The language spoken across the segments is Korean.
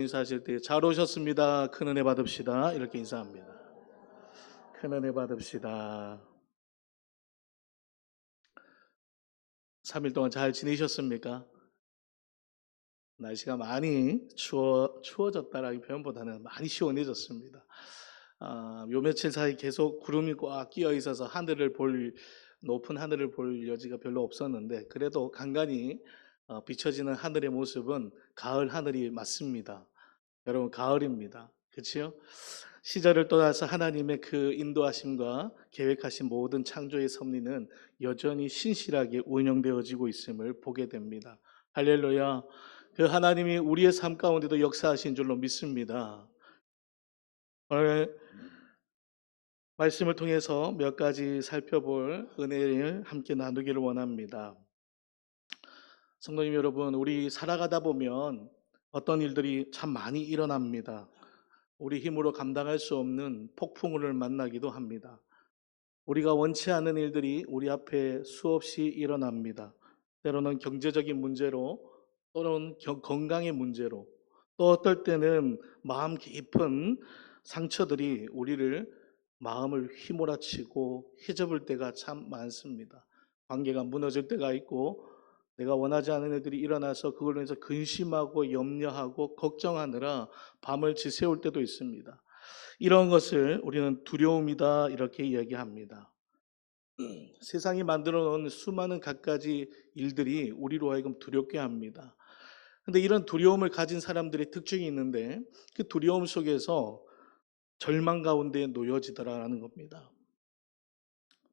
인사하실 때 잘 오셨습니다. 큰 은혜 받읍시다. 이렇게 인사합니다. 큰 은혜 받읍시다. 3일 동안 잘 지내셨습니까? 날씨가 많이 추워졌다라는 표현보다는 많이 시원해졌습니다. 요 며칠 사이 계속 구름이 꽉 끼어 있어서 높은 하늘을 볼 여지가 별로 없었는데, 그래도 간간히 비춰지는 하늘의 모습은 가을 하늘이 맞습니다. 여러분, 가을입니다. 그렇죠? 시절을 떠나서 하나님의 그 인도하심과 계획하신 모든 창조의 섭리는 여전히 신실하게 운영되어지고 있음을 보게 됩니다. 할렐루야. 그 하나님이 우리의 삶 가운데도 역사하신 줄로 믿습니다. 오늘 말씀을 통해서 몇 가지 살펴볼 은혜를 함께 나누기를 원합니다. 성도님 여러분, 우리 살아가다 보면 어떤 일들이 참 많이 일어납니다. 우리 힘으로 감당할 수 없는 폭풍우를 만나기도 합니다. 우리가 원치 않는 일들이 우리 앞에 수없이 일어납니다. 때로는 경제적인 문제로, 또는 건강의 문제로, 또 어떨 때는 마음 깊은 상처들이 우리를 마음을 휘몰아치고 휘저을 때가 참 많습니다. 관계가 무너질 때가 있고, 내가 원하지 않은 일들이 일어나서 그걸로 인해서 근심하고 염려하고 걱정하느라 밤을 지새울 때도 있습니다. 이런 것을 우리는 두려움이다 이렇게 이야기합니다. 세상이 만들어 놓은 수많은 갖가지 일들이 우리로 하여금 두렵게 합니다. 근데 이런 두려움을 가진 사람들의 특징이 있는데, 그 두려움 속에서 절망 가운데 놓여지더라라는 겁니다.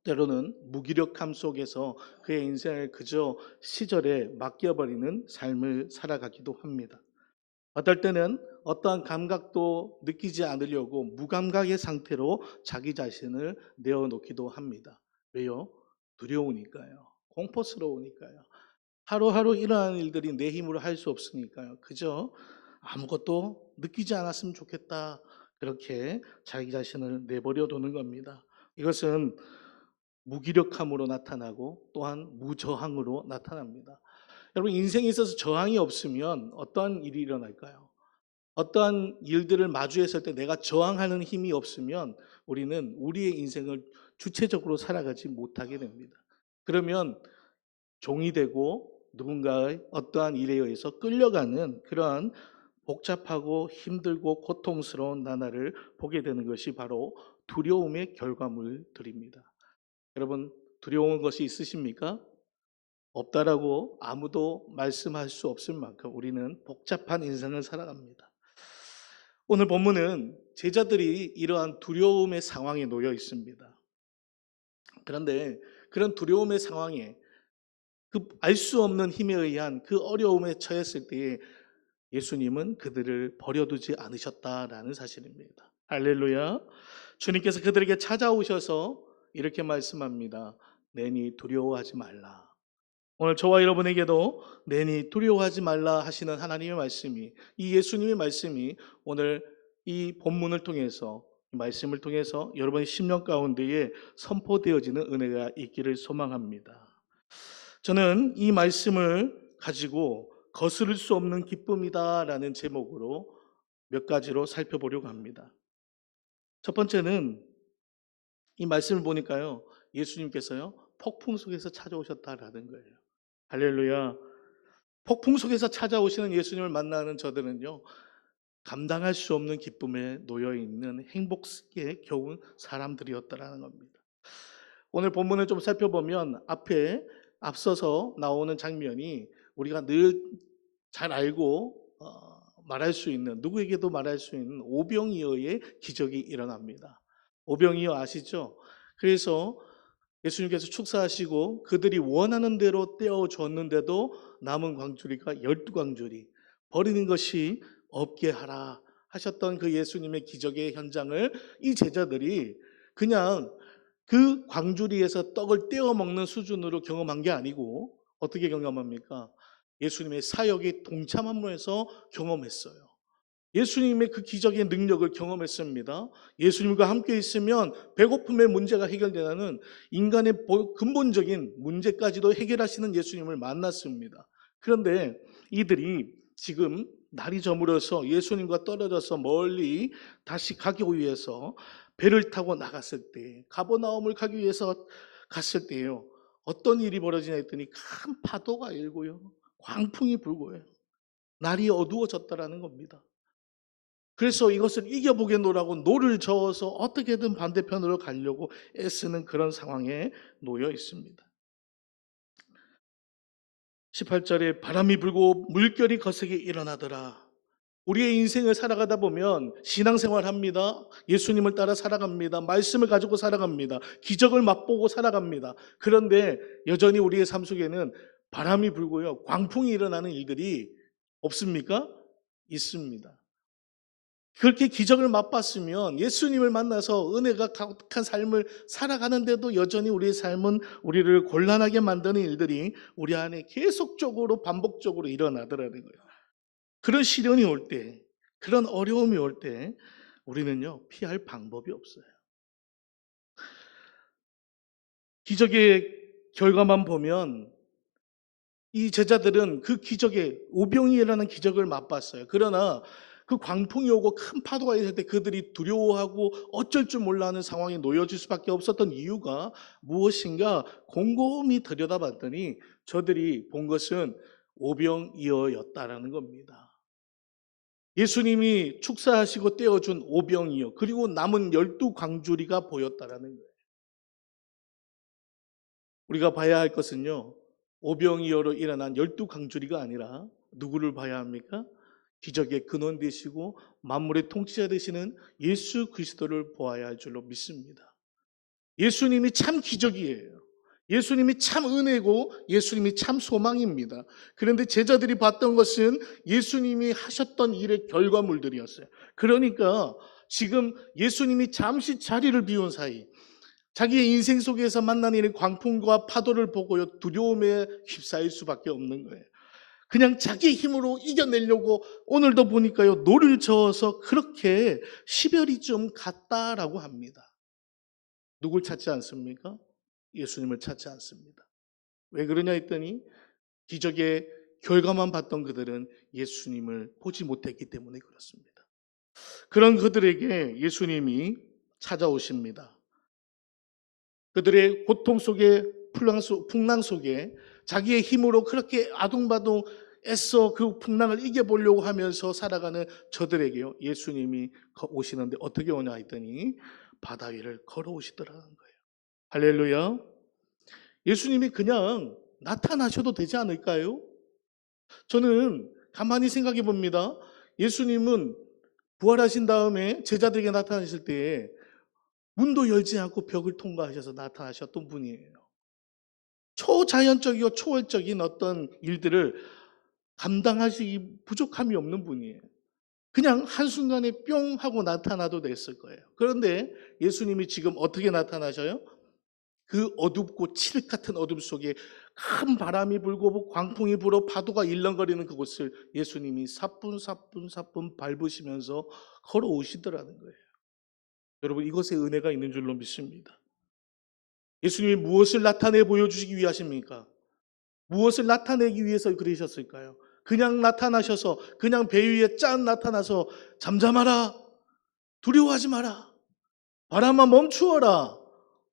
때로는 무기력함 속에서 그의 인생을 그저 시절에 맡겨버리는 삶을 살아가기도 합니다. 어떨 때는 어떠한 감각도 느끼지 않으려고 무감각의 상태로 자기 자신을 내어놓기도 합니다. 왜요? 두려우니까요. 공포스러우니까요. 하루하루 일어나는 일들이 내 힘으로 할 수 없으니까요. 그저 아무것도 느끼지 않았으면 좋겠다. 그렇게 자기 자신을 내버려 두는 겁니다. 이것은 무기력함으로 나타나고 또한 무저항으로 나타납니다. 여러분, 인생에 있어서 저항이 없으면 어떠한 일이 일어날까요? 어떠한 일들을 마주했을 때 내가 저항하는 힘이 없으면 우리는 우리의 인생을 주체적으로 살아가지 못하게 됩니다. 그러면 종이 되고 누군가의 어떠한 일에 의해서 끌려가는 그러한 복잡하고 힘들고 고통스러운 나날을 보게 되는 것이 바로 두려움의 결과물들입니다. 여러분, 두려운 것이 있으십니까? 없다라고 아무도 말씀할 수 없을 만큼 우리는 복잡한 인생을 살아갑니다. 오늘 본문은 제자들이 이러한 두려움의 상황에 놓여 있습니다. 그런데 그런 두려움의 상황에 그 알 수 없는 힘에 의한 그 어려움에 처했을 때에 예수님은 그들을 버려두지 않으셨다라는 사실입니다. 할렐루야. 주님께서 그들에게 찾아오셔서 이렇게 말씀합니다. 내니 두려워하지 말라. 오늘 저와 여러분에게도 내니 두려워하지 말라 하시는 하나님의 말씀이, 이 예수님의 말씀이 오늘 이 본문을 통해서, 이 말씀을 통해서 여러분의 심령 가운데에 선포되어지는 은혜가 있기를 소망합니다. 저는 이 말씀을 가지고 거스를 수 없는 기쁨이다라는 제목으로 몇 가지로 살펴보려고 합니다. 첫 번째는 이 말씀을 보니까요, 예수님께서요 폭풍 속에서 찾아오셨다라는 거예요. 할렐루야. 폭풍 속에서 찾아오시는 예수님을 만나는 저들은요, 감당할 수 없는 기쁨에 놓여 있는 행복에 겨운 사람들이었다라는 겁니다. 오늘 본문을 좀 살펴보면 앞서서 나오는 장면이 우리가 늘 잘 알고 말할 수 있는, 누구에게도 말할 수 있는 오병이어의 기적이 일어납니다. 오병이어 아시죠? 그래서 예수님께서 축사하시고 그들이 원하는 대로 떼어줬는데도 남은 광주리가 12광주리, 버리는 것이 없게 하라 하셨던 그 예수님의 기적의 현장을 이 제자들이 그냥 그 광주리에서 떡을 떼어 먹는 수준으로 경험한 게 아니고 어떻게 경험합니까? 예수님의 사역에 동참함으로해서 경험했어요. 예수님의 그 기적의 능력을 경험했습니다. 예수님과 함께 있으면 배고픔의 문제가 해결되는 인간의 근본적인 문제까지도 해결하시는 예수님을 만났습니다. 그런데 이들이 지금 날이 저물어서 예수님과 떨어져서 멀리 다시 가기 위해서 배를 타고 나갔을 때, 가버나움을 가기 위해서 갔을 때요, 어떤 일이 벌어지냐 했더니 큰 파도가 일고요, 광풍이 불고요, 날이 어두워졌다라는 겁니다. 그래서 이것을 이겨보겠노라고 노를 저어서 어떻게든 반대편으로 가려고 애쓰는 그런 상황에 놓여 있습니다. 18절에 바람이 불고 물결이 거세게 일어나더라. 우리의 인생을 살아가다 보면 신앙생활 합니다. 예수님을 따라 살아갑니다. 말씀을 가지고 살아갑니다. 기적을 맛보고 살아갑니다. 그런데 여전히 우리의 삶 속에는 바람이 불고요, 광풍이 일어나는 일들이 없습니까? 있습니다. 그렇게 기적을 맛봤으면 예수님을 만나서 은혜가 가득한 삶을 살아가는데도 여전히 우리의 삶은 우리를 곤란하게 만드는 일들이 우리 안에 계속적으로 반복적으로 일어나더라는 거예요. 그런 시련이 올 때, 그런 어려움이 올 때 우리는요, 피할 방법이 없어요. 기적의 결과만 보면 이 제자들은 그 기적의 오병이어라는 기적을 맛봤어요. 그러나 그 광풍이 오고 큰 파도가 있을 때 그들이 두려워하고 어쩔 줄 몰라 하는 상황에 놓여질 수밖에 없었던 이유가 무엇인가 곰곰이 들여다봤더니 저들이 본 것은 오병이어였다라는 겁니다. 예수님이 축사하시고 떼어준 오병이어, 그리고 남은 12광주리가 보였다라는 거예요. 우리가 봐야 할 것은요, 오병이어로 일어난 12광주리가 아니라 누구를 봐야 합니까? 기적의 근원 되시고 만물의 통치자 되시는 예수 그리스도를 보아야 할 줄로 믿습니다. 예수님이 참 기적이에요. 예수님이 참 은혜고 예수님이 참 소망입니다. 그런데 제자들이 봤던 것은 예수님이 하셨던 일의 결과물들이었어요. 그러니까 지금 예수님이 잠시 자리를 비운 사이, 자기의 인생 속에서 만나는 이 광풍과 파도를 보고요, 두려움에 휩싸일 수밖에 없는 거예요. 그냥 자기 힘으로 이겨내려고 오늘도 보니까요, 노를 저어서 그렇게 10열이 좀 갔다라고 합니다. 누굴 찾지 않습니까? 예수님을 찾지 않습니다. 왜 그러냐 했더니 기적의 결과만 봤던 그들은 예수님을 보지 못했기 때문에 그렇습니다. 그런 그들에게 예수님이 찾아오십니다. 그들의 고통 속에, 풍랑 속에 자기의 힘으로 그렇게 아둥바둥 애써 그 풍랑을 이겨보려고 하면서 살아가는 저들에게요, 예수님이 오시는데 어떻게 오냐 했더니 바다 위를 걸어오시더라는 거예요. 할렐루야. 예수님이 그냥 나타나셔도 되지 않을까요? 저는 가만히 생각해 봅니다. 예수님은 부활하신 다음에 제자들에게 나타나실 때에 문도 열지 않고 벽을 통과하셔서 나타나셨던 분이에요. 초자연적이고 초월적인 어떤 일들을 감당하시기 부족함이 없는 분이에요. 그냥 한순간에 뿅 하고 나타나도 됐을 거예요. 그런데 예수님이 지금 어떻게 나타나셔요? 그 어둡고 칠흑 같은 어둠 속에 큰 바람이 불고 광풍이 불어 파도가 일렁거리는 그곳을 예수님이 사뿐사뿐 밟으시면서 걸어오시더라는 거예요. 여러분, 이것에 은혜가 있는 줄로 믿습니다. 예수님이 무엇을 나타내 보여주시기 위하십니까? 무엇을 나타내기 위해서 그러셨을까요? 그냥 나타나셔서 그냥 배 위에 짠 나타나서 잠잠하라, 두려워하지 마라, 바람아 멈추어라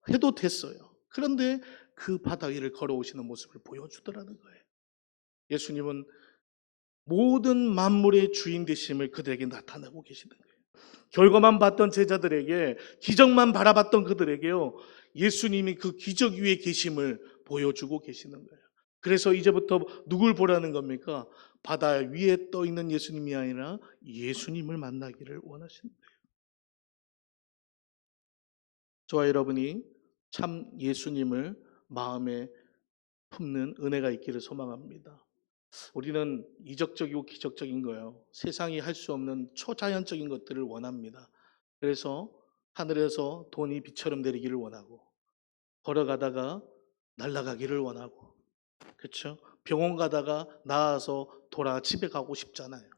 해도 됐어요. 그런데 그 바다 위를 걸어오시는 모습을 보여주더라는 거예요. 예수님은 모든 만물의 주인 되심을 그들에게 나타내고 계시는 거예요. 결과만 봤던 제자들에게, 기적만 바라봤던 그들에게요, 예수님이 그 기적 위에 계심을 보여주고 계시는 거예요. 그래서 이제부터 누굴 보라는 겁니까? 바다 위에 떠 있는 예수님이 아니라 예수님을 만나기를 원하시는 거예요. 저와 여러분이 참 예수님을 마음에 품는 은혜가 있기를 소망합니다. 우리는 이적적이고 기적적인 거예요. 세상이 할 수 없는 초자연적인 것들을 원합니다. 그래서 하늘에서 돈이 비처럼 내리기를 원하고, 걸어가다가 날아가기를 원하고, 그렇죠? 병원 가다가 나아서 돌아 집에 가고 싶잖아요.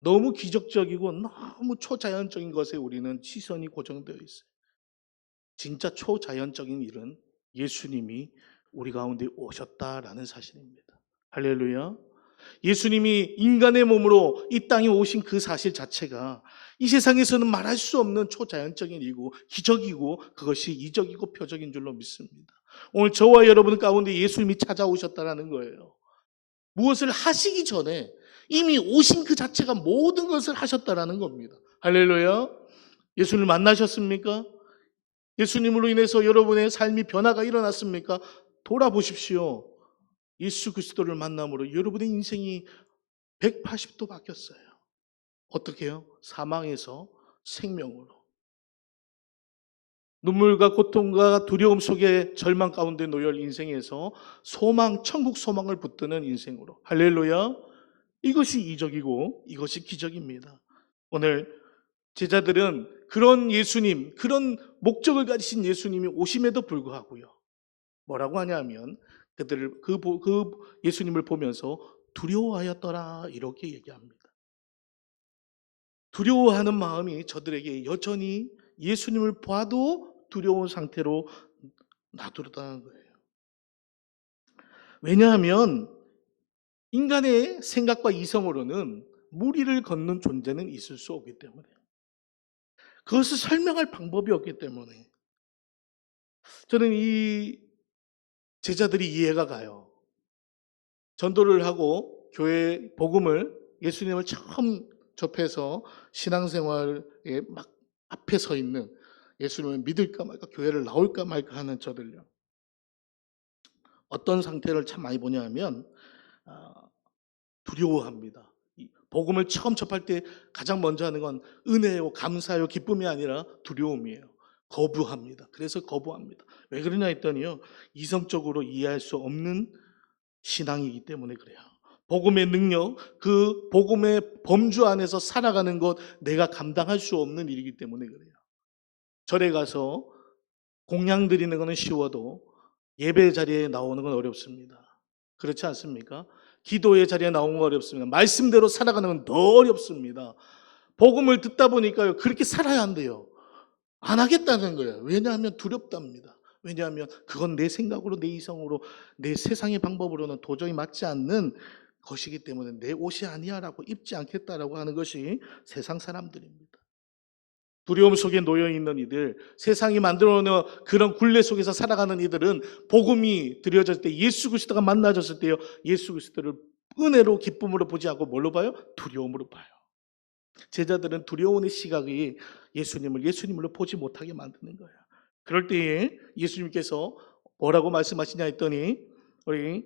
너무 기적적이고 너무 초자연적인 것에 우리는 시선이 고정되어 있어요. 진짜 초자연적인 일은 예수님이 우리 가운데 오셨다라는 사실입니다. 할렐루야. 예수님이 인간의 몸으로 이 땅에 오신 그 사실 자체가 이 세상에서는 말할 수 없는 초자연적인 일이고 기적이고 그것이 이적이고 표적인 줄로 믿습니다. 오늘 저와 여러분 가운데 예수님이 찾아오셨다는 거예요. 무엇을 하시기 전에 이미 오신 그 자체가 모든 것을 하셨다는 겁니다. 할렐루야. 예수님을 만나셨습니까? 예수님으로 인해서 여러분의 삶이 변화가 일어났습니까? 돌아보십시오. 예수 그리스도를 만남으로 여러분의 인생이 180도 바뀌었어요. 어떻게 해요? 사망에서 생명으로. 눈물과 고통과 두려움 속에 절망 가운데 놓여 인생에서 소망, 천국 소망을 붙드는 인생으로. 할렐루야. 이것이 이적이고 이것이 기적입니다. 오늘 제자들은 그런 예수님, 그런 목적을 가지신 예수님이 오심에도 불구하고요. 뭐라고 하냐면 그들을 그 예수님을 보면서 두려워하였더라 이렇게 얘기합니다. 두려워하는 마음이 저들에게 여전히 예수님을 봐도 두려운 상태로 놔두었다는 거예요. 왜냐하면 인간의 생각과 이성으로는 무리를 걷는 존재는 있을 수 없기 때문에, 그것을 설명할 방법이 없기 때문에 저는 이 제자들이 이해가 가요. 전도를 하고 교회 복음을 예수님을 처음 접해서 신앙생활에 막 앞에 서 있는, 예수님을 믿을까 말까 교회를 나올까 말까 하는 저들요. 어떤 상태를 참 많이 보냐 하면 두려워합니다. 복음을 처음 접할 때 가장 먼저 하는 건 은혜요, 감사요, 기쁨이 아니라 두려움이에요. 거부합니다. 그래서 거부합니다. 왜 그러냐 했더니요, 이성적으로 이해할 수 없는 신앙이기 때문에 그래요. 복음의 능력, 그 복음의 범주 안에서 살아가는 것 내가 감당할 수 없는 일이기 때문에 그래요. 절에 가서 공양 드리는 것은 쉬워도 예배 자리에 나오는 건 어렵습니다. 그렇지 않습니까? 기도의 자리에 나오는 건 어렵습니다. 말씀대로 살아가는 건 더 어렵습니다. 복음을 듣다 보니까요, 그렇게 살아야 한대요. 안 하겠다는 거예요. 왜냐하면 두렵답니다. 왜냐하면 그건 내 생각으로, 내 이성으로, 내 세상의 방법으로는 도저히 맞지 않는 것이기 때문에 내 옷이 아니야라고, 입지 않겠다라고 하는 것이 세상 사람들입니다. 두려움 속에 놓여 있는 이들, 세상이 만들어 놓은 그런 굴레 속에서 살아가는 이들은 복음이 드려졌을 때, 예수 그리스도가 만나졌을 때요, 예수 그리스도를 은혜로 기쁨으로 보지 않고 뭘로 봐요? 두려움으로 봐요. 제자들은 두려움의 시각이 예수님으로 보지 못하게 만드는 거예요. 그럴 때에 예수님께서 뭐라고 말씀하시냐 했더니 우리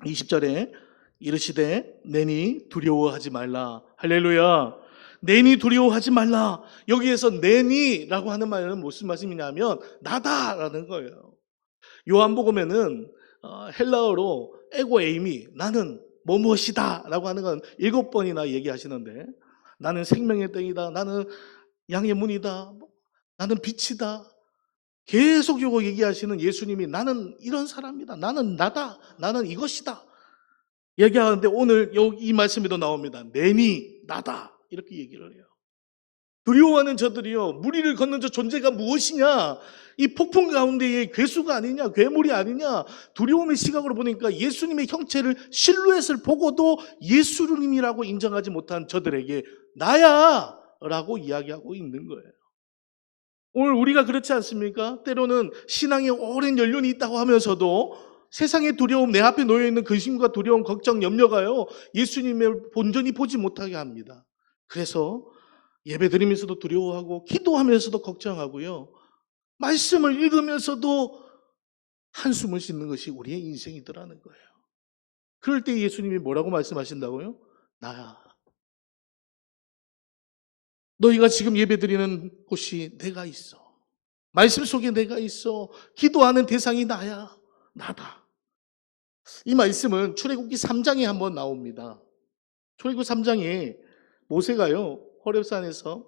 20절에 이르시되 내니 두려워하지 말라. 할렐루야. 내니 두려워하지 말라. 여기에서 내니라고 하는 말은 무슨 말씀이냐면 나다라는 거예요. 요한복음에는 헬라어로 에고 에이미, 나는 무엇이다라고 하는 건 7번이나 얘기하시는데, 나는 생명의 땡이다, 나는 양의 문이다, 나는 빛이다, 계속 이거 얘기하시는 예수님이 나는 이런 사람이다, 나는 나다, 나는 이것이다 얘기하는데, 오늘 이 말씀에도 나옵니다. 내니 나다 이렇게 얘기를 해요. 두려워하는 저들이요, 무리를 걷는 저 존재가 무엇이냐, 이 폭풍 가운데의 괴수가 아니냐, 괴물이 아니냐, 두려움의 시각으로 보니까 예수님의 형체를, 실루엣을 보고도 예수님이라고 인정하지 못한 저들에게 나야 라고 이야기하고 있는 거예요. 오늘 우리가 그렇지 않습니까? 때로는 신앙에 오랜 연륜이 있다고 하면서도 세상의 두려움, 내 앞에 놓여있는 근심과 두려움, 걱정, 염려가요, 예수님을 온전히 보지 못하게 합니다. 그래서 예배 드리면서도 두려워하고, 기도하면서도 걱정하고요, 말씀을 읽으면서도 한숨을 씻는 것이 우리의 인생이더라는 거예요. 그럴 때 예수님이 뭐라고 말씀하신다고요? 나야. 너희가 지금 예배 드리는 곳이 내가 있어. 말씀 속에 내가 있어. 기도하는 대상이 나야. 나다. 이 말씀은 출애굽기 3장에 한번 나옵니다. 출애굽기 3장에 모세가요, 호렙산에서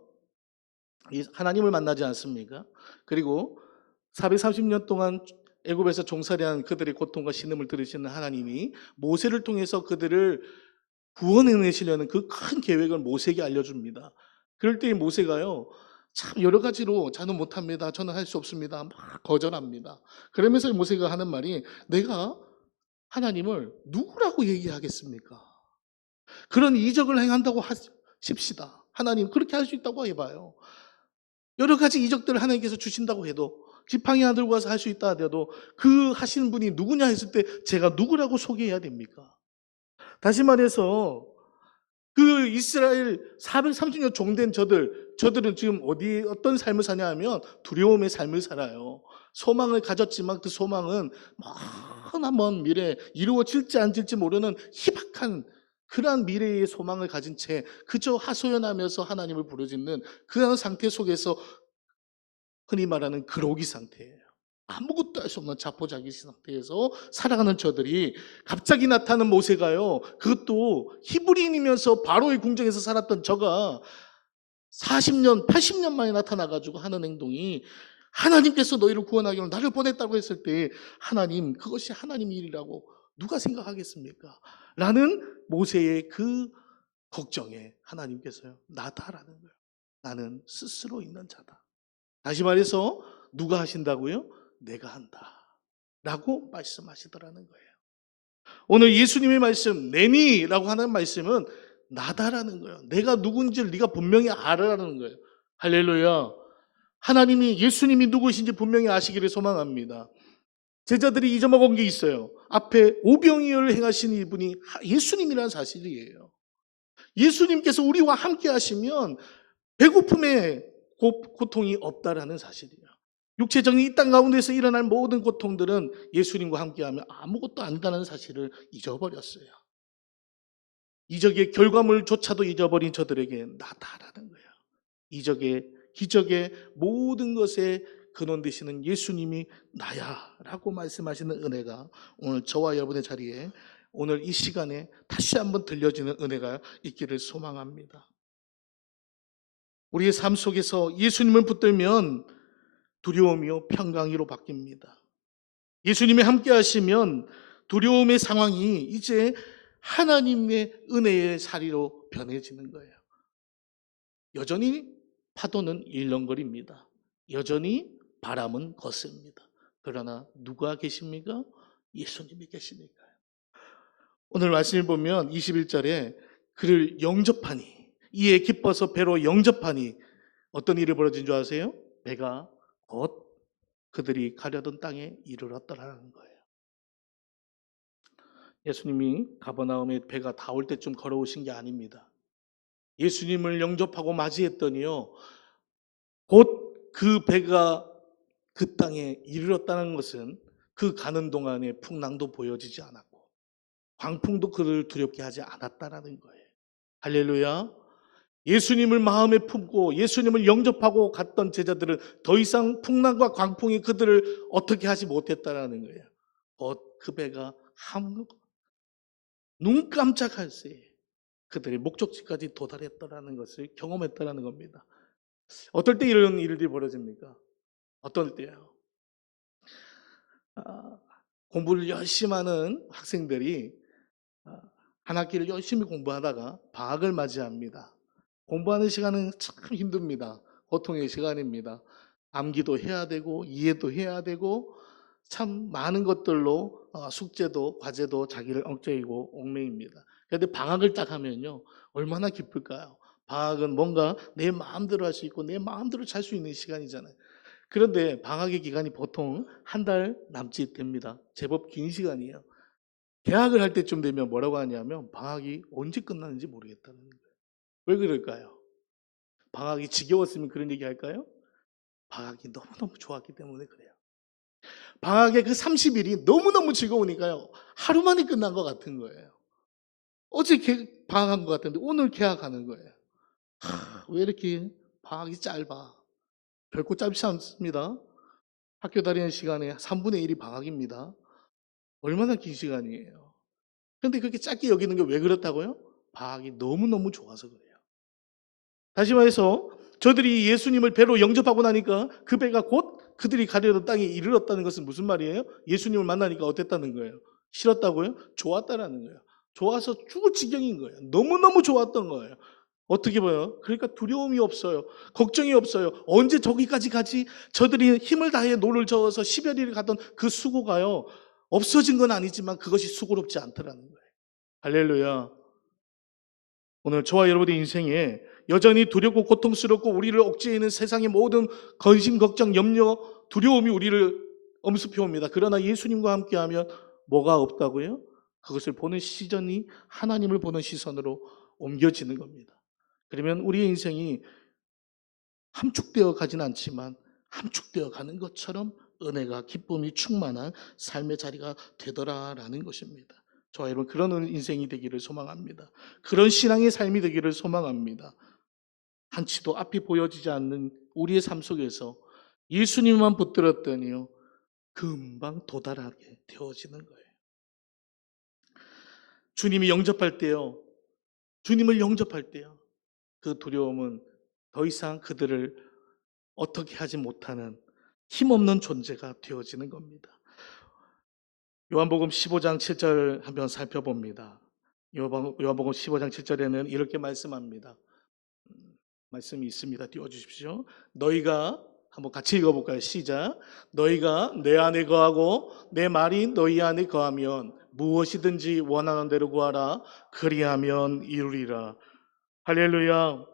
하나님을 만나지 않습니까? 그리고 430년 동안 애굽에서 종살이한 그들의 고통과 신음을 들으시는 하나님이 모세를 통해서 그들을 구원해내시려는 그 큰 계획을 모세에게 알려줍니다. 그럴 때 모세가요, 참 여러 가지로 저는 못합니다, 저는 할 수 없습니다 막 거절합니다. 그러면서 모세가 하는 말이, 내가 하나님을 누구라고 얘기하겠습니까? 그런 이적을 행한다고 하십시다. 하나님 그렇게 할 수 있다고 해봐요. 여러 가지 이적들을 하나님께서 주신다고 해도, 지팡이 하나 들고 와서 할 수 있다 하더라도 그 하시는 분이 누구냐 했을 때 제가 누구라고 소개해야 됩니까? 다시 말해서 그 이스라엘 430년 종된 저들은 지금 어떤 삶을 사냐 하면 두려움의 삶을 살아요. 소망을 가졌지만 그 소망은 먼 미래에 이루어질지 안 질지 모르는 희박한 그러한 미래의 소망을 가진 채 그저 하소연하면서 하나님을 부르짖는 그런 상태 속에서 흔히 말하는 그로기 상태예요. 아무것도 할 수 없는 자포자기 상태에서 살아가는 저들이 갑자기 나타나는 모세가요, 그것도 히브리인이면서 바로의 궁정에서 살았던 저가 40년 80년 만에 나타나가지고 하는 행동이, 하나님께서 너희를 구원하기로 나를 보냈다고 했을 때 하나님, 그것이 하나님 일이라고 누가 생각하겠습니까? 라는 모세의 그 걱정에 하나님께서요, 나다라는 거예요. 나는 스스로 있는 자다. 다시 말해서 누가 하신다고요? 내가 한다 라고 말씀하시더라는 거예요. 오늘 예수님의 말씀, 내니라고 하는 말씀은 나다라는 거예요. 내가 누군지를 네가 분명히 알아라는 거예요. 할렐루야. 하나님이, 예수님이 누구신지 분명히 아시기를 소망합니다. 제자들이 잊어먹은 게 있어요. 앞에 오병이어를 행하신 이분이 예수님이라는 사실이에요. 예수님께서 우리와 함께 하시면 배고픔의 고통이 없다라는 사실이에요. 육체적인 이 땅 가운데서 일어날 모든 고통들은 예수님과 함께하면 아무것도 아니다는 사실을 잊어버렸어요. 이적의 결과물조차도 잊어버린 저들에게 나다라는 거예요. 이적의 기적의 모든 것에 근원 되시는 예수님이 나야 라고 말씀하시는 은혜가 오늘 저와 여러분의 자리에, 오늘 이 시간에 다시 한번 들려지는 은혜가 있기를 소망합니다. 우리의 삶 속에서 예수님을 붙들면 두려움이요 평강이로 바뀝니다. 예수님이 함께 하시면 두려움의 상황이 이제 하나님의 은혜의 사리로 변해지는 거예요. 여전히 파도는 일렁거립니다. 여전히 바람은 거셉니다. 그러나 누가 계십니까? 예수님이 계시니까요. 오늘 말씀을 보면 21절에 그를 영접하니, 이에 기뻐서 배로 영접하니 어떤 일이 벌어진 줄 아세요? 배가 곧 그들이 가려던 땅에 이르렀더라는 거예요. 예수님이 가버나움에 배가 다 올 때쯤 걸어오신 게 아닙니다. 예수님을 영접하고 맞이했더니요, 곧 그 배가 그 땅에 이르렀다는 것은 그 가는 동안에 풍랑도 보여지지 않았고 광풍도 그를 두렵게 하지 않았다라는 거예요. 할렐루야. 예수님을 마음에 품고 예수님을 영접하고 갔던 제자들은 더 이상 풍랑과 광풍이 그들을 어떻게 하지 못했다라는 거예요. 그 배가 눈 깜짝할 새에 그들의 목적지까지 도달했다라는 것을 경험했다라는 겁니다. 어떨 때 이런 일들이 벌어집니까? 어떨 때요? 공부를 열심히 하는 학생들이 한 학기를 열심히 공부하다가 방학을 맞이합니다. 공부하는 시간은 참 힘듭니다. 고통의 시간입니다. 암기도 해야 되고 이해도 해야 되고 참 많은 것들로 숙제도 과제도 자기를 얽매이고 얽매입니다. 그런데 방학을 딱 하면요, 얼마나 기쁠까요? 방학은 뭔가 내 마음대로 할 수 있고 내 마음대로 잘 수 있는 시간이잖아요. 그런데 방학의 기간이 보통 한 달 남짓 됩니다. 제법 긴 시간이에요. 개학을 할 때쯤 되면 뭐라고 하냐면 방학이 언제 끝나는지 모르겠다는 거예요. 왜 그럴까요? 방학이 지겨웠으면 그런 얘기 할까요? 방학이 너무너무 좋았기 때문에 그래요. 방학의 그 30일이 너무너무 즐거우니까요, 하루 만에 끝난 것 같은 거예요. 어제 방학한 것 같은데 오늘 개학하는 거예요. 왜 이렇게 방학이 짧아? 결코 짧지 않습니다. 학교 다니는 시간에 3분의 1이 방학입니다. 얼마나 긴 시간이에요. 그런데 그렇게 짧게 여기는 게 왜 그렇다고요? 방학이 너무너무 좋아서 그래요. 다시 말해서 저들이 예수님을 배로 영접하고 나니까 그 배가 곧 그들이 가려던 땅에 이르렀다는 것은 무슨 말이에요? 예수님을 만나니까 어땠다는 거예요? 싫었다고요? 좋았다라는 거예요. 좋아서 죽을 지경인 거예요. 너무너무 좋았던 거예요. 어떻게 봐요? 그러니까 두려움이 없어요. 걱정이 없어요. 언제 저기까지 가지? 저들이 힘을 다해 노를 저어서 10여리를 가던 그 수고가요, 없어진 건 아니지만 그것이 수고롭지 않더라는 거예요. 할렐루야. 오늘 저와 여러분의 인생에 여전히 두렵고 고통스럽고 우리를 억제해 있는 세상의 모든 근심, 걱정, 염려, 두려움이 우리를 엄습해 옵니다. 그러나 예수님과 함께하면 뭐가 없다고요? 그것을 보는 시선이 하나님을 보는 시선으로 옮겨지는 겁니다. 그러면 우리의 인생이 함축되어 가진 않지만 함축되어 가는 것처럼 은혜가 기쁨이 충만한 삶의 자리가 되더라라는 것입니다. 저와 여러분 그런 인생이 되기를 소망합니다. 그런 신앙의 삶이 되기를 소망합니다. 한치도 앞이 보여지지 않는 우리의 삶 속에서 예수님만 붙들었더니요 금방 도달하게 되어지는 거예요. 주님이 영접할 때요, 주님을 영접할 때요, 그 두려움은 더 이상 그들을 어떻게 하지 못하는 힘없는 존재가 되어지는 겁니다. 요한복음 15장 7절 한번 살펴봅니다. 요한복음 15장 7절에는 이렇게 말씀합니다. 말씀이 있습니다. 띄워주십시오. 너희가 한번 같이 읽어볼까요? 시작. 너희가 내 안에 거하고 내 말이 너희 안에 거하면 무엇이든지 원하는 대로 구하라. 그리하면 이루리라. 할렐루야.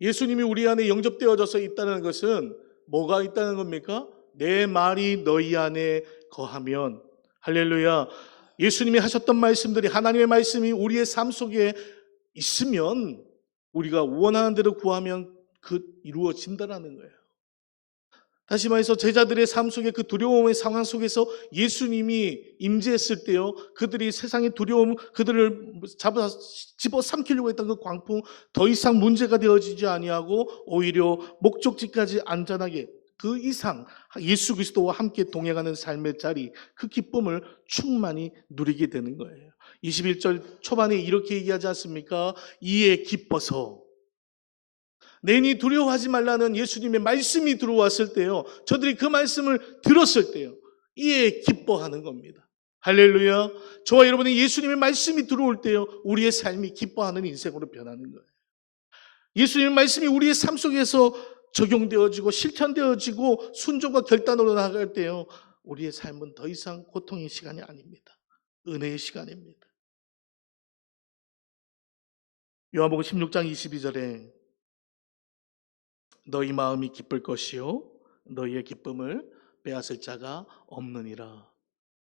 예수님이 우리 안에 영접되어져서 있다는 것은 뭐가 있다는 겁니까? 내 말이 너희 안에 거하면. 할렐루야. 예수님이 하셨던 말씀들이 하나님의 말씀이 우리의 삶 속에 있으면 우리가 원하는 대로 구하면 그 이루어진다라는 거예요. 다시 말해서 제자들의 삶 속에 그 두려움의 상황 속에서 예수님이 임재했을 때요, 그들이 세상의 두려움, 그들을 집어삼키려고 했던 그 광풍 더 이상 문제가 되어지지 아니하고 오히려 목적지까지 안전하게 그 이상 예수 그리스도와 함께 동행하는 삶의 자리, 그 기쁨을 충만히 누리게 되는 거예요. 21절 초반에 이렇게 얘기하지 않습니까? 이에 기뻐서. 내니 두려워하지 말라는 예수님의 말씀이 들어왔을 때요, 저들이 그 말씀을 들었을 때요, 이에 기뻐하는 겁니다. 할렐루야. 저와 여러분이 예수님의 말씀이 들어올 때요, 우리의 삶이 기뻐하는 인생으로 변하는 거예요. 예수님의 말씀이 우리의 삶 속에서 적용되어지고 실천되어지고 순종과 결단으로 나아갈 때요, 우리의 삶은 더 이상 고통의 시간이 아닙니다. 은혜의 시간입니다. 요한복음 16장 22절에 너희 마음이 기쁠 것이요 너희의 기쁨을 빼앗을 자가 없느니라.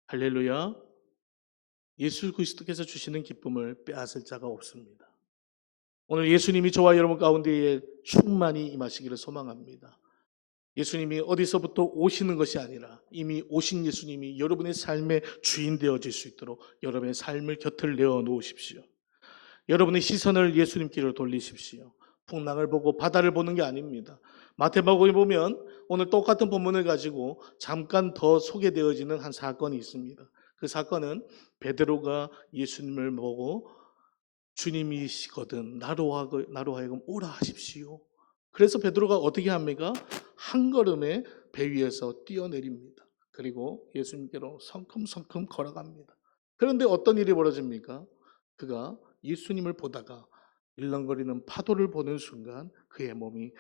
할렐루야. 예수 그리스도께서 주시는 기쁨을 빼앗을 자가 없습니다. 오늘 예수님이 저와 여러분 가운데에 충만히 임하시기를 소망합니다. 예수님이 어디서부터 오시는 것이 아니라 이미 오신 예수님이 여러분의 삶의 주인 되어질 수 있도록 여러분의 삶을 곁을 내어 놓으십시오. 여러분의 시선을 예수님께로 돌리십시오. 풍랑을 보고 바다를 보는 게 아닙니다. 마태복음에 보면 오늘 똑같은 본문을 가지고 잠깐 더 소개되어지는 한 사건이 있습니다. 그 사건은 베드로가 예수님을 보고 주님이시거든 나로 하여금 오라 하십시오. 그래서 베드로가 어떻게 합니까? 한 걸음에 배 위에서 뛰어내립니다. 그리고 예수님께로 성큼성큼 걸어갑니다. 그런데 어떤 일이 벌어집니까? 그가 예수님을 보다가 일렁거리는 파도를 보는 순간 그의 몸이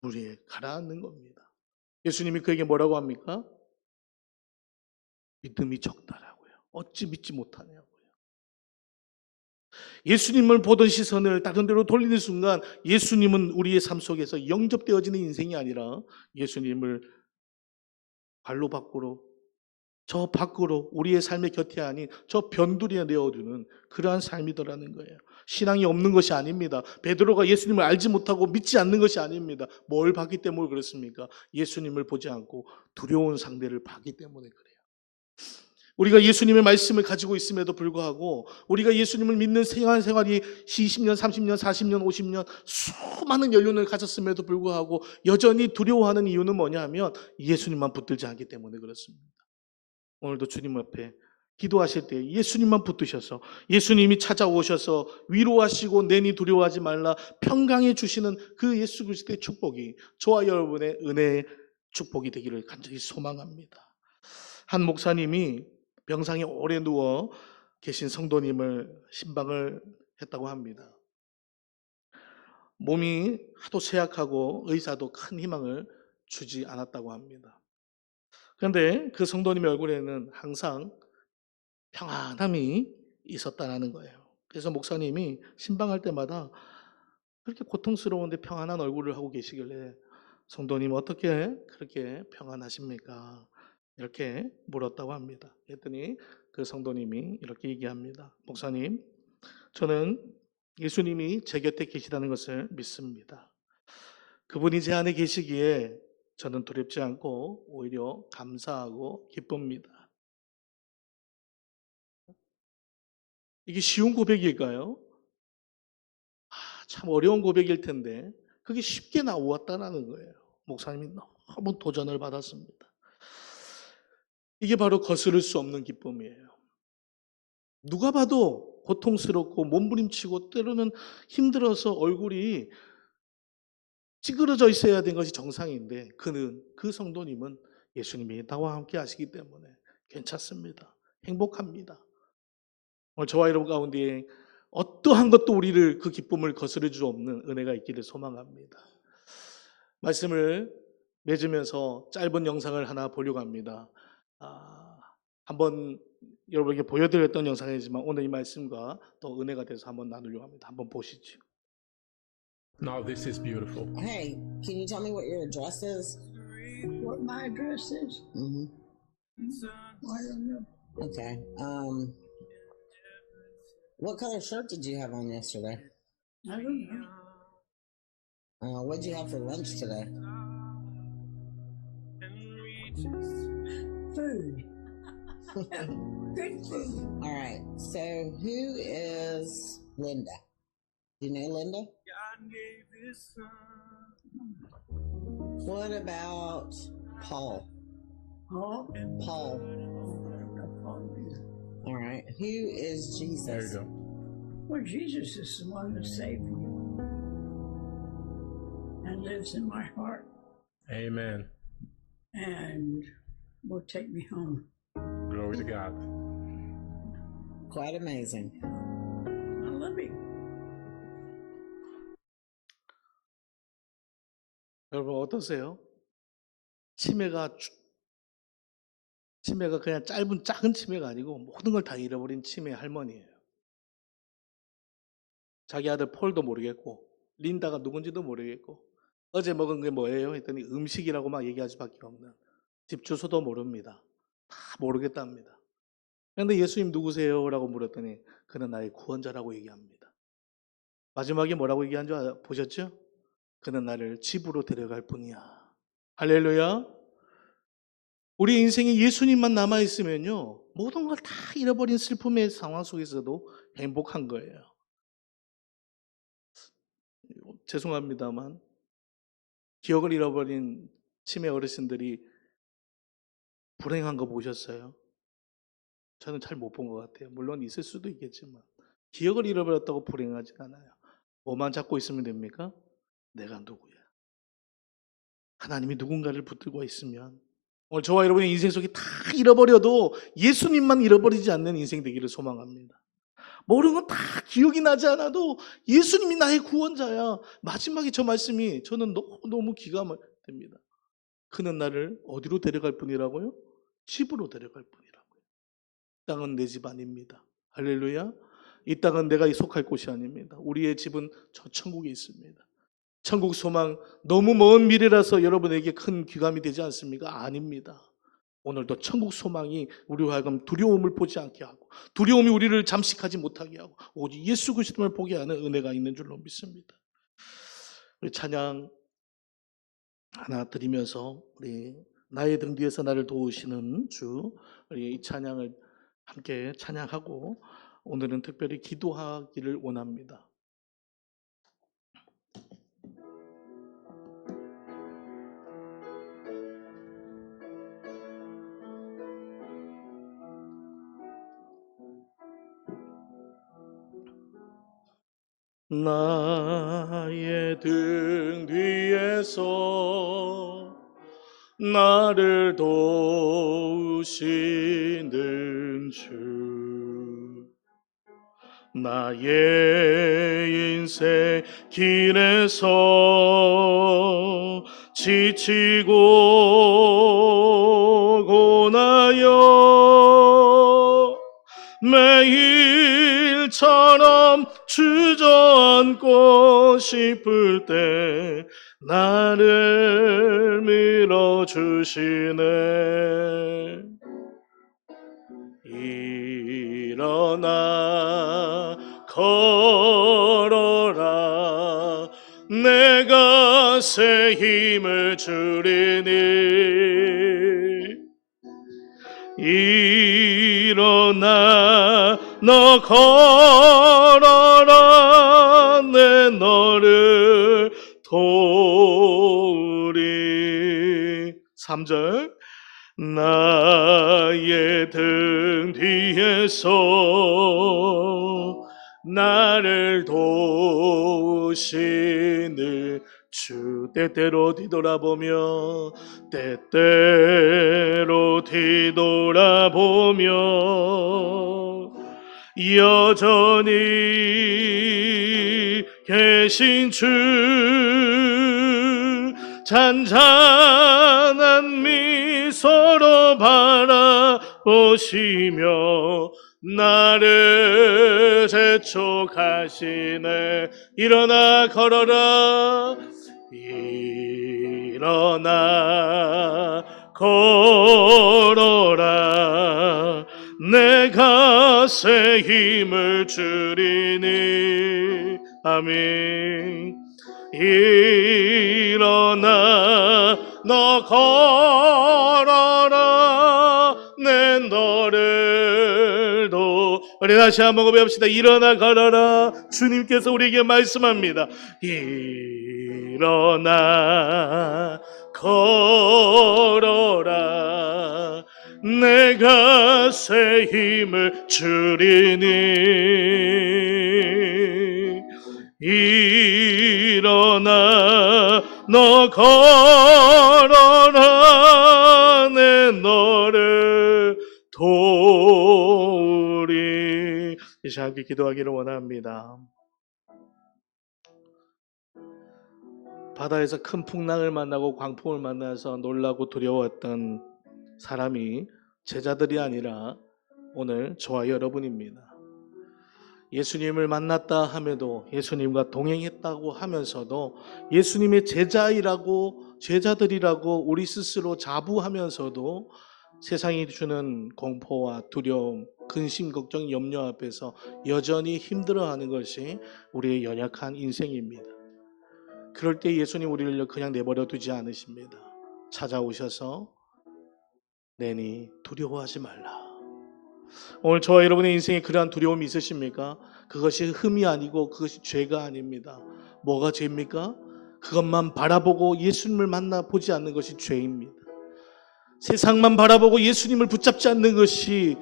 물 위에 가라앉는 겁니다. 예수님이 그에게 뭐라고 합니까? 믿음이 적다라고요. 어찌 믿지 못하냐고요. 예수님을 보던 시선을 다른 데로 돌리는 순간 예수님은 우리의 삶 속에서 영접되어지는 인생이 아니라 예수님을 발로 밖으로 저 밖으로 우리의 삶의 곁에 아닌 저 변두리에 내어두는 그러한 삶이더라는 거예요. 신앙이 없는 것이 아닙니다. 베드로가 예수님을 알지 못하고 믿지 않는 것이 아닙니다. 뭘 봤기 때문에 그렇습니까? 예수님을 보지 않고 두려운 상대를 봤기 때문에 그래요. 우리가 예수님의 말씀을 가지고 있음에도 불구하고 우리가 예수님을 믿는 생활이 20년, 30년, 40년, 50년 수많은 연륜을 가졌음에도 불구하고 여전히 두려워하는 이유는 뭐냐 하면 예수님만 붙들지 않기 때문에 그렇습니다. 오늘도 주님 앞에 기도하실 때 예수님만 붙드셔서 예수님이 찾아오셔서 위로하시고 내니 두려워하지 말라 평강해 주시는 그 예수 그리스도의 축복이 저와 여러분의 은혜의 축복이 되기를 간절히 소망합니다. 한 목사님이 병상에 오래 누워 계신 성도님을 신방을 했다고 합니다. 몸이 하도 쇠약하고 의사도 큰 희망을 주지 않았다고 합니다. 그런데 그 성도님의 얼굴에는 항상 평안함이 있었다라는 거예요. 그래서 목사님이 신방할 때마다 그렇게 고통스러운데 평안한 얼굴을 하고 계시길래 성도님 어떻게 그렇게 평안하십니까? 이렇게 물었다고 합니다. 그랬더니 그 성도님이 이렇게 얘기합니다. 목사님, 저는 예수님이 제 곁에 계시다는 것을 믿습니다. 그분이 제 안에 계시기에 저는 두렵지 않고 오히려 감사하고 기쁩니다. 이게 쉬운 고백일까요? 참 어려운 고백일 텐데 그게 쉽게 나왔다는 거예요. 목사님이 너무 도전을 받았습니다. 이게 바로 거스를 수 없는 기쁨이에요. 누가 봐도 고통스럽고 몸부림치고 때로는 힘들어서 얼굴이 찌그러져 있어야 되는 것이 정상인데 그 성도님은 예수님이 나와 함께 하시기 때문에 괜찮습니다. 행복합니다. 오늘 저와 여러분 가운데 어떠한 것도 우리를 그 기쁨을 거스를 수 없는 은혜가 있기를 소망합니다. 말씀을 맺으면서 짧은 영상을 하나 보려고 합니다. 한번 여러분에게 보여드렸던 영상이지만 오늘 이 말씀과 또 은혜가 돼서 한번 나누려고 합니다. 한번 보시죠. Now this is beautiful. Hey, can you tell me what your address is? What my address is? Mm-hmm. I don't know. Okay. What color shirt did you have on yesterday? I don't know. What'd you have for lunch today? Food. Good food. All right. So who is Linda? Do you know Linda? What about Paul? Oh, Paul. All right. Who is Jesus? There you go. well, Jesus is the one that saved me and lives in my heart Amen. and will take me home. Glory to God. Quite amazing. I love him. 여러분 어떠세요? 치매가 그냥 작은 치매가 아니고 모든 걸 다 잃어버린 치매 할머니예요. 자기 아들 폴도 모르겠고 린다가 누군지도 모르겠고 어제 먹은 게 뭐예요? 했더니 음식이라고 막 얘기할 수밖에 없는, 집 주소도 모릅니다. 다 모르겠답니다. 그런데 예수님 누구세요? 라고 물었더니 그는 나의 구원자라고 얘기합니다. 마지막에 뭐라고 얘기한 줄 보셨죠? 그는 나를 집으로 데려갈 뿐이야. 할렐루야. 우리 인생에 예수님만 남아있으면요 모든 걸 다 잃어버린 슬픔의 상황 속에서도 행복한 거예요. 죄송합니다만 기억을 잃어버린 치매 어르신들이 불행한 거 보셨어요? 저는 잘 못 본 것 같아요. 물론 있을 수도 있겠지만 기억을 잃어버렸다고 불행하진 않아요. 뭐만 잡고 있으면 됩니까? 내가 누구야? 하나님이 누군가를 붙들고 있으면 오늘 저와 여러분의 인생 속에 다 잃어버려도 예수님만 잃어버리지 않는 인생 되기를 소망합니다. 모르는 건 다 기억이 나지 않아도 예수님이 나의 구원자야. 마지막에 저 말씀이 저는 너무 기가 막힙니다. 그는 나를 어디로 데려갈 뿐이라고요? 집으로 데려갈 뿐이라고요. 땅은 내 집 아닙니다. 할렐루야. 이 땅은 내가 속할 곳이 아닙니다. 우리의 집은 저 천국에 있습니다. 천국 소망 너무 먼 미래라서 여러분에게 큰 귀감이 되지 않습니까? 아닙니다. 오늘도 천국 소망이 우리와 하여금 두려움을 보지 않게 하고 두려움이 우리를 잠식하지 못하게 하고 오직 예수 그리스도를 보게 하는 은혜가 있는 줄로 믿습니다. 우리 찬양 하나 드리면서 우리 나의 등 뒤에서 나를 도우시는 주, 우리 이 찬양을 함께 찬양하고 오늘은 특별히 기도하기를 원합니다. 나의 등 뒤에서 나를 도우시는 주, 나의 인생 길에서 지치고 안고 싶을 때 나를 밀어주시네. 일어나 걸어라 내가 새 힘을 주리니. 일어나 너 걸어라 내 너를 도우리. 3절 나의 등 뒤에서 나를 도우시는 주. 때때로 뒤돌아보며 때때로 뒤돌아보며 여전히 계신 주. 잔잔한 미소로 바라보시며 나를 재촉하시네. 일어나 걸어라 일어나 걸어라 내가 새 힘을 주리니. 아멘. 일어나 너 걸어라 내 너를 도. 우리 다시 한번 고백합시다. 일어나 걸어라. 주님께서 우리에게 말씀합니다. 일어나 걸어라 내가 새 힘을 주리니. 일어나 너 걸어라 내 너를 도우리. 이 시간 함께 기도하기를 원합니다. 바다에서 큰 풍랑을 만나고 광풍을 만나서 놀라고 두려웠던 사람이 제자들이 아니라 오늘 저와 여러분입니다. 예수님을 만났다 함에도 예수님과 동행했다고 하면서도 예수님의 제자들이라고 우리 스스로 자부하면서도 세상이 주는 공포와 두려움, 근심, 걱정, 염려 앞에서 여전히 힘들어하는 것이 우리의 연약한 인생입니다. 그럴 때 예수님 우리를 그냥 내버려 두지 않으십니다. 찾아오셔서 내니 두려워하지 말라. 오늘 저와 여러분의 인생에 그러한 두려움이 있으십니까? 그것이 흠이 아니고 그것이 죄가 아닙니다. 뭐가 죄입니까? 그것만 바라보고 예수님을 만나보지 않는 것이 죄입니다. 세상만 바라보고 예수님을 붙잡지 않는 것이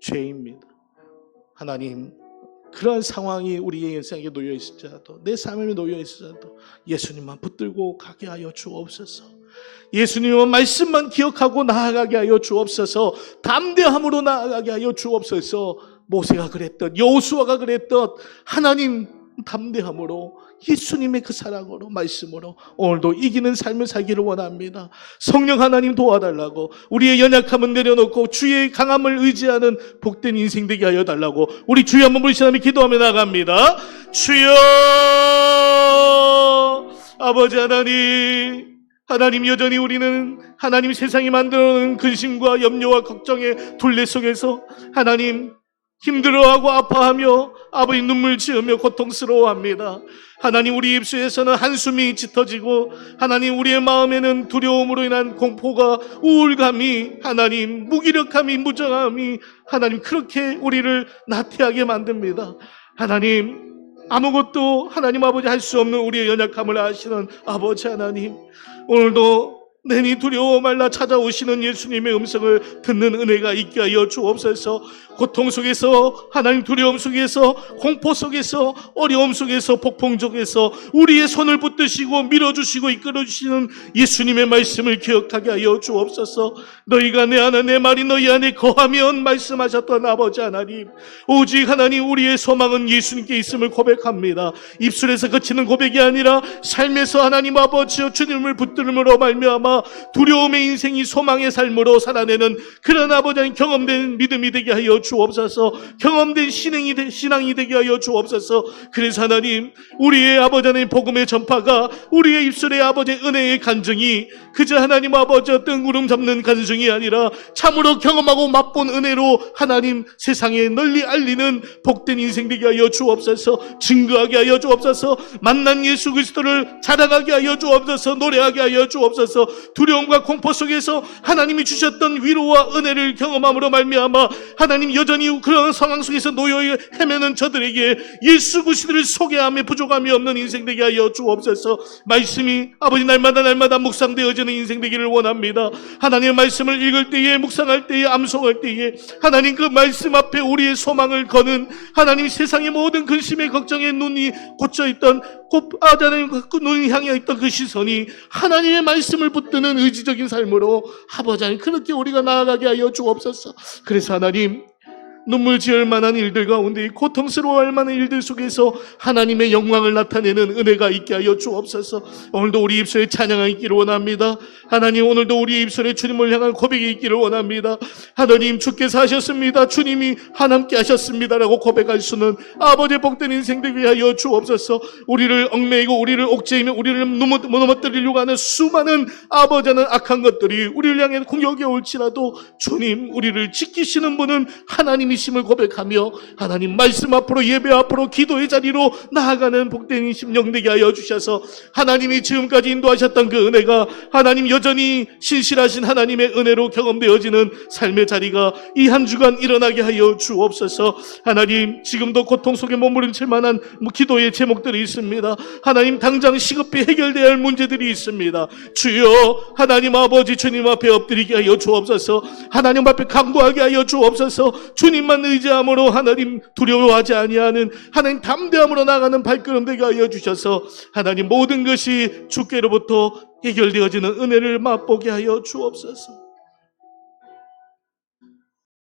죄입니다. 하나님, 그러한 상황이 우리의 인생에 놓여 있을지라도 내 삶에 놓여 있을지라도 예수님만 붙들고 가게 하여 주옵소서. 예수님의 말씀만 기억하고 나아가게 하여 주옵소서. 담대함으로 나아가게 하여 주옵소서. 모세가 그랬던, 여호수아가 그랬던 하나님 담대함으로 예수님의 그 사랑으로 말씀으로 오늘도 이기는 삶을 살기를 원합니다. 성령 하나님 도와달라고, 우리의 연약함은 내려놓고 주의 강함을 의지하는 복된 인생 되게 하여 달라고 우리 주여 한번 부르시며 기도하며 나갑니다. 주여, 아버지 하나님 여전히 우리는 하나님 세상이 만들어놓은 근심과 염려와 걱정의 둘레 속에서 하나님 힘들어하고 아파하며 아버지 눈물 지으며 고통스러워합니다. 하나님 우리 입술에서는 한숨이 짙어지고 하나님 우리의 마음에는 두려움으로 인한 공포가, 우울감이, 하나님 무기력함이, 무정함이 하나님 그렇게 우리를 나태하게 만듭니다. 하나님 아무것도 하나님 아버지 할 수 없는 우리의 연약함을 아시는 아버지 하나님, 오늘도 내니 두려워 말라 찾아오시는 예수님의 음성을 듣는 은혜가 있게 하여 주옵소서. 고통 속에서, 하나님 두려움 속에서, 공포 속에서, 어려움 속에서, 폭풍 속에서 우리의 손을 붙드시고 밀어주시고 이끌어주시는 예수님의 말씀을 기억하게 하여 주옵소서. 너희가 내 안에 내 말이 너희 안에 거하면 말씀하셨던 아버지 하나님, 오직 하나님 우리의 소망은 예수님께 있음을 고백합니다. 입술에서 그치는 고백이 아니라 삶에서 하나님 아버지여 주님을 붙들음으로 말미암아 아니라 두려움의 인생이 소망의 삶으로 살아내는 그런 아버지 하나님 경험된 믿음이 되게 하여 주옵소서. 경험된 신앙이 되게 하여 주옵소서. 그래서 하나님 우리의 아버지 하나님 복음의 전파가 우리의 입술의 아버지의 은혜의 간증이 그저 하나님 아버지 어떤 구름 잡는 간증이 아니라 참으로 경험하고 맛본 은혜로 하나님 세상에 널리 알리는 복된 인생 되게 하여 주옵소서. 증거하게 하여 주옵소서. 만난 예수 그리스도를 자랑하게 하여 주옵소서. 노래하게 하여 주옵소서. 두려움과 공포 속에서 하나님이 주셨던 위로와 은혜를 경험함으로 말미암아 하나님 여전히 그런 상황 속에서 놓여 헤매는 저들에게 예수 그리스도를 소개함에 부족함이 없는 인생 되게 하여 주옵소서. 말씀이 아버지 날마다 묵상되어지는 인생 되기를 원합니다. 하나님의 말씀을 읽을 때에 묵상할 때에 암송할 때에 하나님 그 말씀 앞에 우리의 소망을 거는 하나님 세상의 모든 근심의 걱정에 눈이 꽂혀있던 하나님 그 눈이 향해 있던 그 시선이 하나님의 말씀을 붙드는 의지적인 삶으로 아버지 하나님 그렇게 우리가 나아가게 하여 주옵소서. 그래서 하나님 눈물 지을 만한 일들 가운데 고통스러워할 만한 일들 속에서 하나님의 영광을 나타내는 은혜가 있게 하여 주옵소서. 오늘도 우리 입술에 찬양이 있기를 원합니다. 하나님 오늘도 우리 입술에 주님을 향한 고백이 있기를 원합니다. 하나님 주께서 하셨습니다. 주님이 하나님께 하셨습니다라고 고백할 수는 아버지의 복된 인생 되게 하여 주옵소서. 우리를 얽매이고 우리를 옥죄이며 우리를 무너뜨리려고 하는 수많은 아버지는 악한 것들이 우리를 향해 공격해 올지라도 주님 우리를 지키시는 분은 하나님이 심을 고백하며 하나님 말씀 앞으로 예배 앞으로 기도의 자리로 나아가는 복된 심령 되게 하여 주셔서 하나님이 지금까지 인도하셨던 그 은혜가 하나님 여전히 신실하신 하나님의 은혜로 경험되어지는 삶의 자리가 이 한 주간 일어나게 하여 주옵소서. 하나님 지금도 고통 속에 머무름칠 만한 기도의 제목들이 있습니다. 하나님 당장 시급히 해결되어야 할 문제들이 있습니다. 주여 하나님 아버지 주님 앞에 엎드리게 하여 주옵소서. 하나님 앞에 간구하게 하여 주옵소서. 주님만 의지함으로 하나님 두려워하지 아니하는 하나님 담대함으로 나가는 발걸음 되게 하여 주셔서 하나님 모든 것이 주께로부터 해결되어지는 은혜를 맛보게 하여 주옵소서.